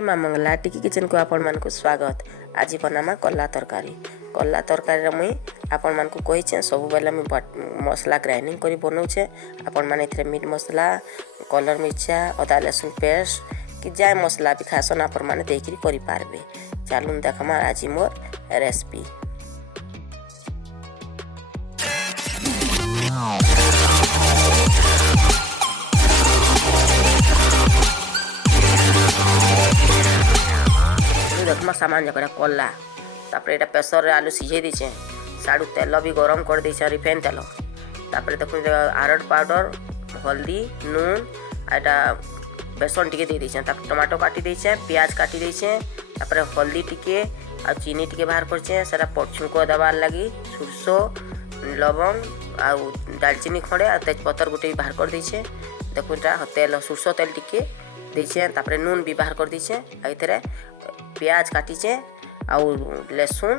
माँ मंगला टिकी किचन को आपण मान को स्वागत। आज बनामा कल्ला तरकारी मुई आपण मान को कही सब बेले मुझे मसला ग्राइंडिंग करी बनाऊे। आपण मैंने इथे मीट मसला कलर मिर्चा अदा लहसुन पेस्ट कि जाए मसला भी खासन आपण मैंने देखिए करि पारबे। चलून देखमा आज मोर रेसिपी। देखमा सामान जकड़ा कल्ला तापर एटा प्रेसर रे आलू सिझे दीचे। साडू तेल भी गरम कर दीचे रिफाइन तेल। तापर देखो आरड पाउडर हल्दी नून एटा बेसन टिके दे दीचे। तापर टमाटो काटी दीचे प्याज काटी दीचे। तापर हल्दी टिके आ चीनी टिके बाहर करछे सेटा पछुको दबार लगी सुरसो लवंग आ दालचीनी खड़े आ तेजपत्तर गुटे बाहर कर दीचे। देखो एटा तेल सुरसो तेल टिके दीचे। तापर नून भी बाहर कर दीचे। आ इथरे प्याज काटीचे आउ लहसुन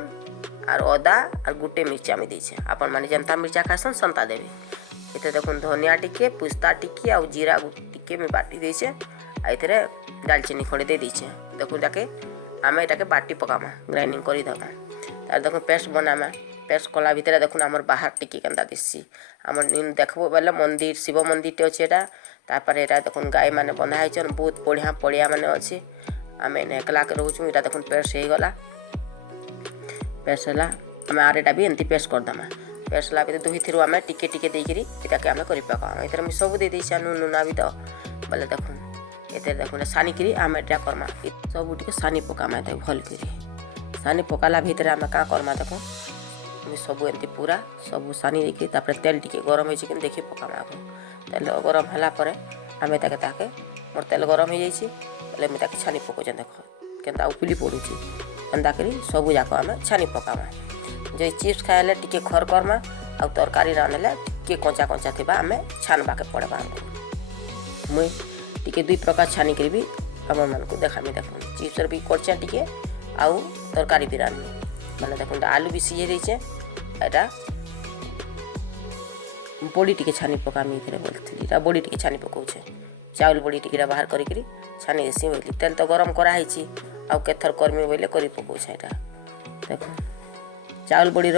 और अदा और गुटे मिर्चा में दीचे। आपण माने जनता मिर्चा खासन संता देवे। इथे देखो धनिया टिके पुस्ता टिके आउ जीरा टिके में बाटी दीचे। आ इथरे दालचीनी खड़े दे दीचे। देखो जाके आमे एटाके बाटी पकामा ग्राइंडिंग करी दमा। तार देखो पेस्ट बनामा पेस्ट कला भितर देखो हमर बाहर टिके केंदा दिसी। हमर नीन देखबो बेले मंदिर शिव मंदिर टे अछि एटा। तापर एटा देखो गाय माने बंधा हैछन बहुत बढ़िया पड़िया माने अछि। आमे एकला के रहूँ इटा देखो पेस्ट हो गला। पेस्ट है आम आरेटा भी एमती पेस्ट करदमा। पेस्ट है दुही थी आम टिके टिके देकरी इटाके आम कर पका। इधर मुझे सब दे देछे नून नुना भी दो बोले देखो इधर देखो सानिकी आम एटा करमा सब टिके सानी पकामा भल कर सानी पकाला भितर आम क्या करमा देखो सब एमती पूरा सब सानी देखी तापर तेल टिके गरम हो देखी पकामा। तेल गरम है आम ताके मोर तेल गरम हो जाइए बोले मुझे छानी पकाऊे देख केन्ता उपिली पड़ुची एंता करी सब जाक आम छानी पकामा। जो चिप्स खाइले टिके खर करमा आ तरकारी रांधले टिके कंचा कंचा थी आम छानबाके पड़ेगा। मुई टिके दुई प्रकार छानी कर भी आम मान को देखामी। देखो चिप्स भी करचे टिके आउ तरकारी भी रांधमी मैंने देखो आलू भी सीझे देचे। एटा बड़ी टिके छानी पकामी इधर बोलती बड़ी टिके छानी पकाऊे चाउल बड़ी टिके बाहर करी छानी देसी बोली तेल तो गरम कराई आउ केथर कर्मी बोले करी पकाऊे। एटा देखो चाउल बड़ी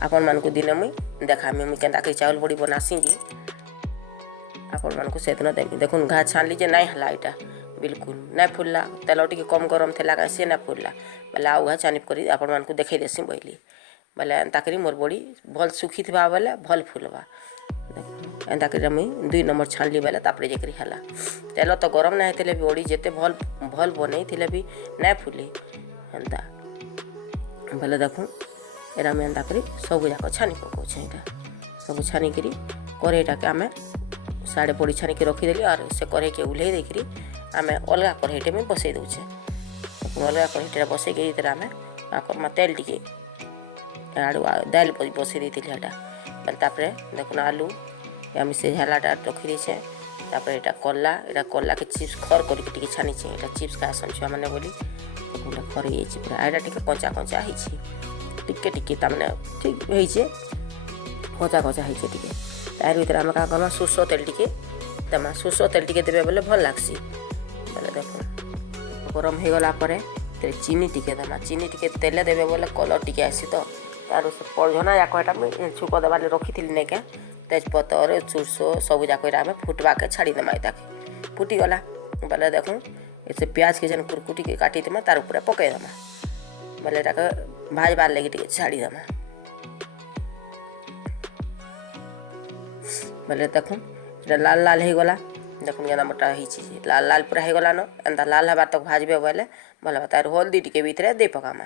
आपण मान को दिन मुई देखामी मुई केन्ता करी चाउल बड़ी बनासी जी आपण मान को से दिन देमी। देखो घा छानली जे नहीं हला एटा बिल्कुल नहीं फुलला तेल टिके कम गरम थिला का से ना फुलला बोले आउ घा छानी करी आपण मान को देखई देसी बोली बोले एंता करी मोर बड़ी भल सुखी थिबा बोले भल फुलबा। एंता कर मुई 2 नंबर छानली बेले तापर जेकरी हला तेल तो गरम ना हेतले भी बड़ी जेते भल भल बनै थिले भी ना फुले एंता बोले देखो एरा में एंता करी सब जाक छानी पकाऊे। एटा सब छानी करी करेटा के आमे साड़े बड़ी छानी के रखी देली और से करे के उल्हे देकरी आमे अलगा करेटे में बसई दउछे। अलगा करेटे बसई के इधर आमे आकरमा तेल टिके आड़ू दाल बसई देथिली एटा बोले तापर देखो आलू आम से झालाटा रखी देछे। तापर एटा कल्ला के चिप्स खर करके टिके छानी छे। एटा चिप्स का छुआ मैंने बोली खर हो पूरा एटा टिके कंचा कंचा है टिके टिके तमने ठीक है कंचा कंचा है टिके तार भीतर आम क्या करवा सुरसो तेल टिके देमा। सुरसो तेल टिके देवे बोले भल लागसी बोले देखो गरम हो गला परे चीनी टिके देमा। चीनी टिके तेल देवे बोले कलर टिके आसी तो तार पड़झना जाक एटा छुक देवाले रखी थी नहीं क्या तेजपत्तर सुरसो सब जाक आम फुटवा के छाड़ी देमा। ताकि फुटीगला बोले देखो ऐसे प्याज के जन कुरकुटी के काटी देमा तार ऊपर पकई देमा बोले भाजबार लगी टिके छाड़ी देमा। बोले देखो लाल लाल हो गला देखो केना मोटा होइछि लाल लाल पूरा हो गला न एंता लाल हबार तक भाजबे बोले भल तार हल्दी टिके भीतर दे पकामा।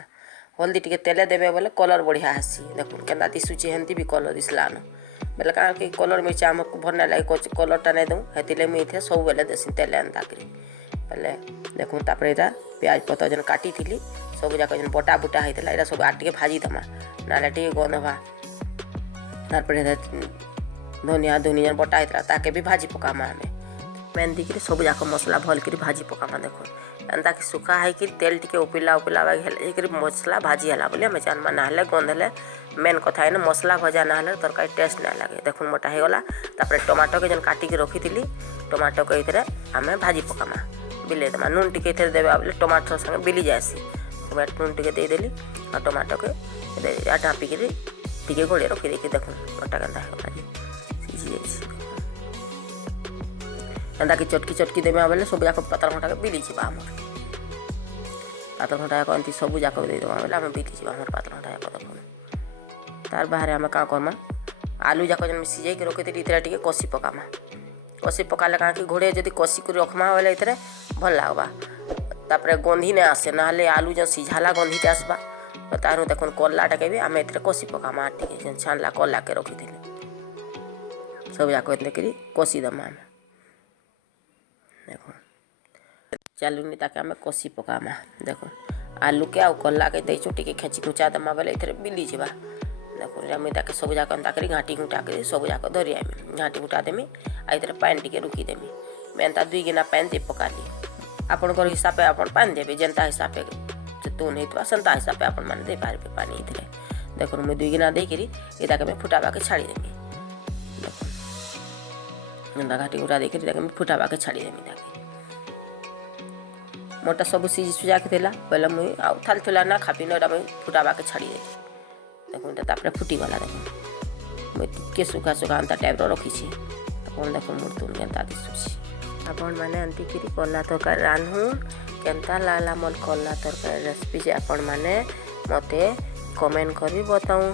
हल्दी टिके तेल देवे बोले कलर बढ़िया आसी देखो केन्ता दिशुची हेंती भी कलर दिसला न बोले क्या कि कलर मिर्चा आमको भर ना लगे कलरटा नहीं दूँ हेतिले मुझे सब बेले देसी तेल एंता करी बोले देखो तापर एटा प्याज पत्तर जन काटी थी सब जाक जन बटा बुटा होता है सब आटे भाजी दमा ना टे गंध हवा। तापर धनिया धुनी जन बटा होता ताके भी भाजी पकामा हमें मेन दिखी सब जाक मसला भल कर भाजी पकामा। देखो एंता कि सुखा है कि तेल टिके उपिला उपिला मसला भाजी है बोले हमें जानमा ना गंध है मेन कथा है ना मसला भजा ना तरकारी टेस्ट ना लगे। देखो मोटा हो गला तापर टमाटो के जन काटिक रखी थी टमाटो के इधर आम भाजी पकामा बिले देमा नून टिके इथे देबे बोले टमाटर संगे बिली जासी टमाटर नून टिके देदेली और टमाटर के ढापी कर टिके घोड़े रखी देखी देखो मोटा गंदा है सीझी जाइए एंता कि चटकी देमा बोले सब जाक पातल घंटा के बिली जावा आमर पातल घंटा जाक एमती सब जाक दे देमा बोले आम बिली जावा आमर पातल घंटा जाक देखो तार बाहर आम क्या करमा आलू जाक जेन सीझे के रखी इतरा टिके कषि पकामा कषि पकाले क्या कि घोड़े जब कषि कर रखमा बोले इतरे भल लगवा तापर गंधी नहीं आसे ना आलू जो सीझाला गंधीटे आसबा तार देख कलाटा के भी आम ए कषि पकामा टे छानला कला के रखी सब जाक कषि दमा आम देख चलुनी ताके आम कषि पकामा देख आलू के आउ कला के देचु टे खेची खुचा दमा बोले इतरे बिली जावा देखो मुझे ताके सब जाक एंता करी घाटी घुटा कर सब जाक धरी आमी घाटी घुटा देमी आ इतरे पानी टिके रुकी देमी मैं एंता 2 गिना पानी दे पकाली आपणकर हिसाब आपण पानी देवे जेनता हिसाब से तून होता सेंता हिसाब आपण मैंने दे पारे पानी इतने देख मुझे 2 गिना देकर ये मैं फुटावा के छाड़ी देमी देख एंता घाटी घुटा देकर मैं फुटावा के छाड़ी देमी मोटा सब सीझी सुझा के देला पहले मुझे आउ थाल थोला ना खापी ना मुझे फुटावा के छाड़ी देली देखो तापर फुटीगला देखो मुझे टिके सुखा सुखा अंता टाइप रखी आपन देखो मुर्तुन केनता दिसुची आपण मैंने एमती करी कला तरकारी रान्हू केनता लागला मोर कला तरकारी रेसिपी जे आपण मैंने मते कमेंट करी बताऊँ।